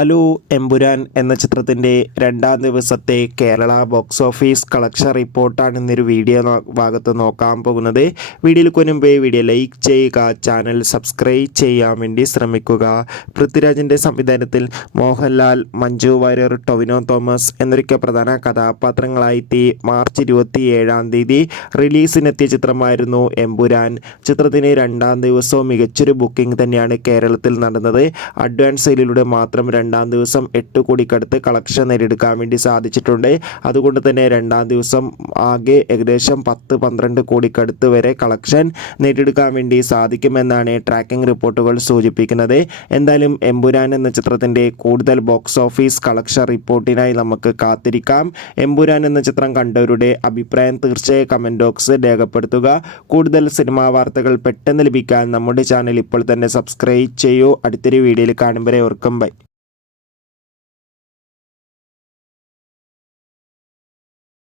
Hello Empuraan എന്ന ചിത്രത്തിൻ്റെ രണ്ടാം ദിവസത്തെ കേരള ബോക്സ് ഓഫീസ് കളക്ഷൻ റിപ്പോർട്ടാണ് ഇന്നൊരു വീഡിയോ ഭാഗത്ത് നോക്കാൻ പോകുന്നത്. വീഡിയോയിൽ മുൻപേ വീഡിയോ ലൈക്ക് ചെയ്യുക, ചാനൽ സബ്സ്ക്രൈബ് ചെയ്യാൻ വേണ്ടി ശ്രമിക്കുക. പൃഥ്വിരാജിൻ്റെ സംവിധാനത്തിൽ മോഹൻലാൽ, മഞ്ജു വാര്യർ, ടൊവിനോ തോമസ് എന്നൊക്കെ പ്രധാന കഥാപാത്രങ്ങളായി മാർച്ച് 27 റിലീസിനെത്തിയ ചിത്രമായിരുന്നു എമ്പുരാൻ. ചിത്രത്തിന് രണ്ടാം ദിവസവും മികച്ചൊരു ബുക്കിംഗ് തന്നെയാണ് കേരളത്തിൽ നടന്നത്. അഡ്വാൻസ് സെയിലിലൂടെ മാത്രം രണ്ടാം ദിവസം 8 കോടിക്കടുത്ത് കളക്ഷൻ നേടിയെടുക്കാൻ വേണ്ടി സാധിച്ചിട്ടുണ്ട്. അതുകൊണ്ട് തന്നെ രണ്ടാം ദിവസം ആകെ ഏകദേശം 10-12 കോടിക്കടുത്ത് വരെ കളക്ഷൻ നേടിയെടുക്കാൻ വേണ്ടി സാധിക്കുമെന്നാണ് ട്രാക്കിംഗ് റിപ്പോർട്ടുകൾ സൂചിപ്പിക്കുന്നത്. എന്തായാലും എമ്പുരാൻ എന്ന ചിത്രത്തിൻ്റെ കൂടുതൽ ബോക്സ് ഓഫീസ് കളക്ഷൻ റിപ്പോർട്ടിനായി നമുക്ക് കാത്തിരിക്കാം. എമ്പുരാൻ എന്ന ചിത്രം കണ്ടവരുടെ അഭിപ്രായം തീർച്ചയായും കമൻറ്റ് ബോക്സ് രേഖപ്പെടുത്തുക. കൂടുതൽ സിനിമാ വാർത്തകൾ പെട്ടെന്ന് ലഭിക്കാൻ നമ്മുടെ ചാനൽ ഇപ്പോൾ തന്നെ സബ്സ്ക്രൈബ് ചെയ്യൂ. അടുത്തൊരു വീഡിയോയിൽ കാണും വരെ ഓർക്കും ബൈ.